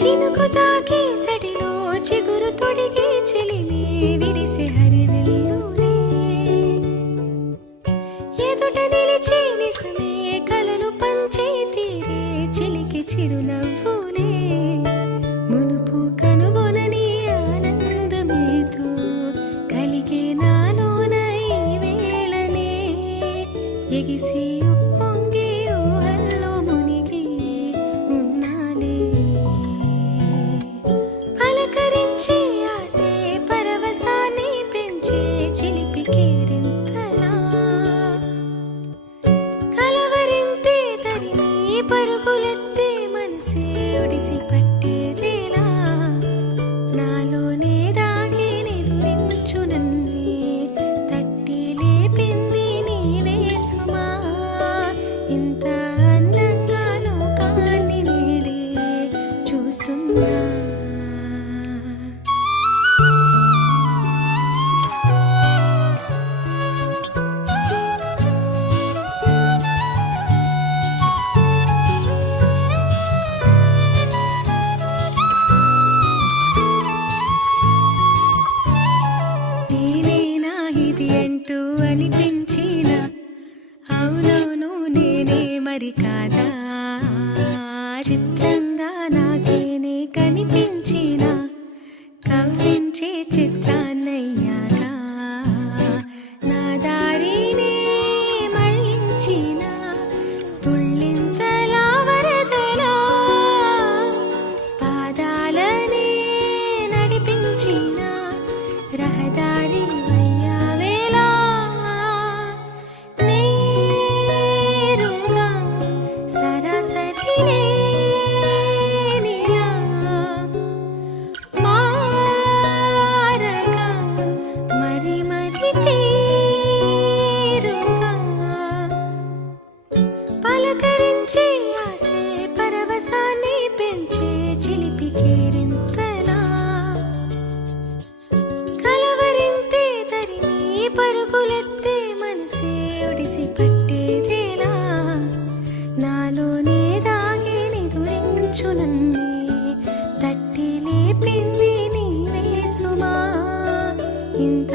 చినుకుతాకి చడిలో చిగురు తొడిగే చెలిమే విరిసే హరివెల్లులే ఎదుట నిలిచి నిజమే కలలు పంచే తీరే చిలికి చిరునవ్వులే మునుపు కనుగొనని ఆనందమేతో కలిగే నాలోన ఈ వేళనే ఎగిసి ఉప్పొంగి ఊహల్లో మునిగి ఉన్నాలే పలకరించే ఆసే పరవశాన్ని పెంచే చిలిపి కేరింతలా కలవరింతే తరిమి పరుగులెత్తే మనసే ఒడిసి పట్టేదేలా నాలోనే దాగి నిదురించు నన్నే తట్టి లేపింది నీవే సుమా ఇంత అందంగా లోకాన్ని నేడే చూస్తున్నా నేనేనా ఇది అంటూ అనిపించిన అవునవును నేనే మరి కాదా చిత్రంగా నాకేనే కనిపించిన కవ్వించే చిత్రాన్నయ్యాగా నా దారినే మళ్ళించిన తుళ్ళింతలా వరదలా పాదాలనే నడిపించిన రహదారి వయ్యావేలా నేరుగా సరాసరినే నీలా మారగా మరి మరి తీరుగా పలకరించే ఆసే పరవశాన్ని పెంచే చిలిపి కేరింతలా కలవరింతే తరిమి పరుగులెత్తే మనసే ఒడిసి పట్టేదేలా నాలోనే దాగి నిదురించు నన్నే తట్టి లేపింది నీవే సుమా ఇంత